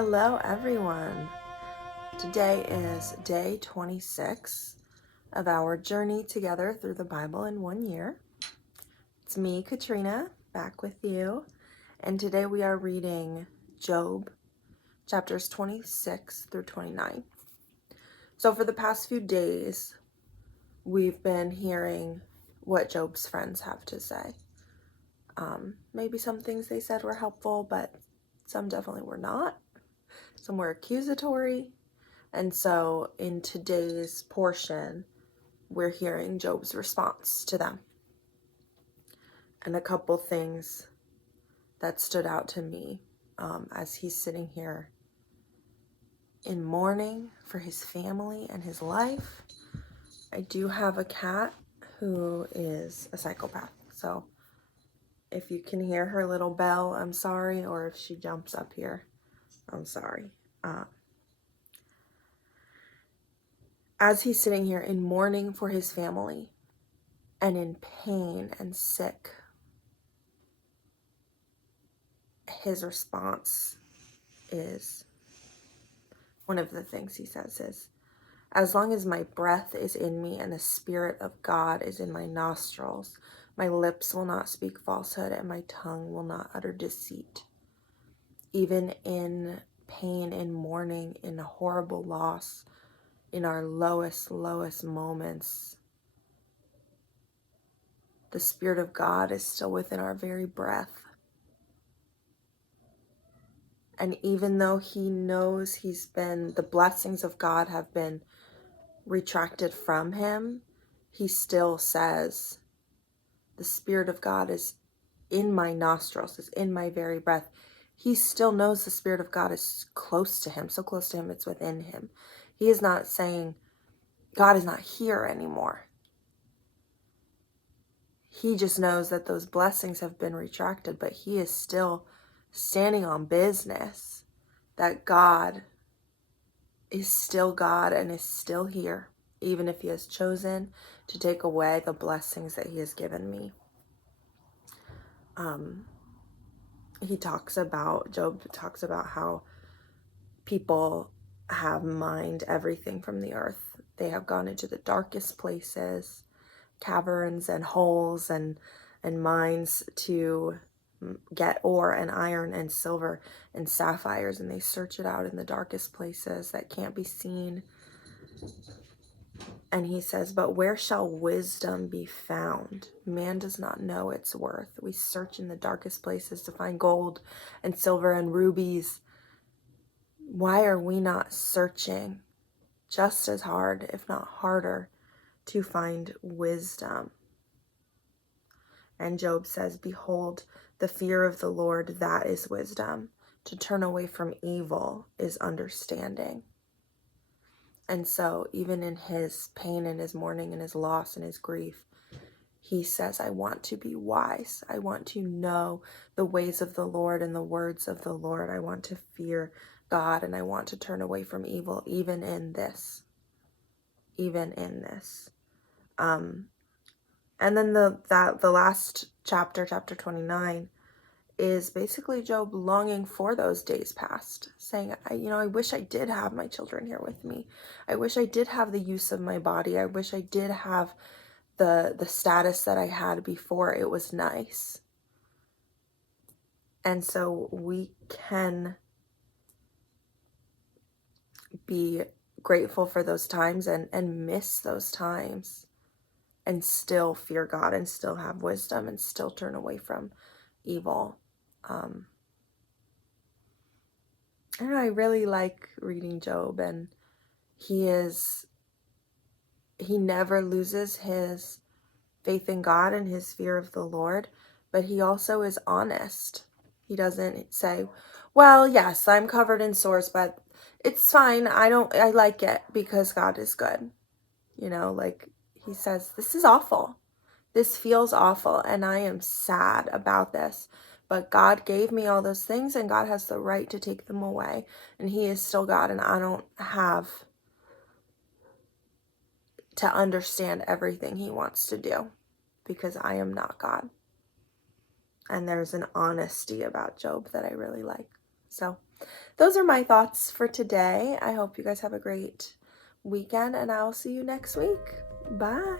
Hello everyone. Today is day 26 of our journey together through the Bible in 1 year. It's me, Katrinah, back with you. And today we are reading Job, chapters 26 through 29. So for the past few days, we've been hearing what Job's friends have to say. Maybe some things they said were helpful, but some definitely were not. Some were accusatory. And so in today's portion, we're hearing Job's response to them. And a couple things that stood out to me as he's sitting here in mourning for his family and his life. I do have a cat who is a psychopath. So if you can hear her little bell, I'm sorry. Or if she jumps up here, I'm sorry. As he's sitting here in mourning for his family and in pain and sick, his response is, one of the things he says is, as long as my breath is in me and the Spirit of God is in my nostrils, my lips will not speak falsehood and my tongue will not utter deceit. Even in pain, in mourning, in horrible loss, in our lowest moments, the Spirit of God is still within our very breath. And even though he knows the blessings of God have been retracted from him, he still says, the Spirit of God is in my nostrils, is in my very breath. He still knows the Spirit of God is close to him, so close to him it's within him. He is not saying God is not here anymore. He just knows that those blessings have been retracted, but he is still standing on business that God is still God and is still here, even if he has chosen to take away the blessings that he has given me. Job talks about how people have mined everything from the earth. They have gone into the darkest places, caverns and holes and mines to get ore and iron and silver and sapphires, and they search it out in the darkest places that can't be seen. And he says, but where shall wisdom be found? Man does not know its worth. We search in the darkest places to find gold and silver and rubies. Why are we not searching just as hard, if not harder, to find wisdom? And Job says, behold, the fear of the Lord, that is wisdom. To turn away from evil is understanding. And so even in his pain and his mourning and his loss and his grief, he says, I want to be wise. I want to know the ways of the Lord and the words of the Lord. I want to fear God and I want to turn away from evil, even in this. And then the last chapter, chapter 29, is basically Job longing for those days past, saying, I wish I did have my children here with me. I wish I did have the use of my body. I wish I did have the status that I had before. It was nice. And so we can be grateful for those times and miss those times and still fear God and still have wisdom and still turn away from evil. I don't know, I really like reading Job, and he never loses his faith in God and his fear of the Lord, but he also is honest. He doesn't say, well, yes, I'm covered in sores, but it's fine. I like it because God is good. He says, this is awful. This feels awful, and I am sad about this. But God gave me all those things, and God has the right to take them away. And he is still God, and I don't have to understand everything he wants to do because I am not God. And there's an honesty about Job that I really like. So those are my thoughts for today. I hope you guys have a great weekend, and I'll see you next week. Bye.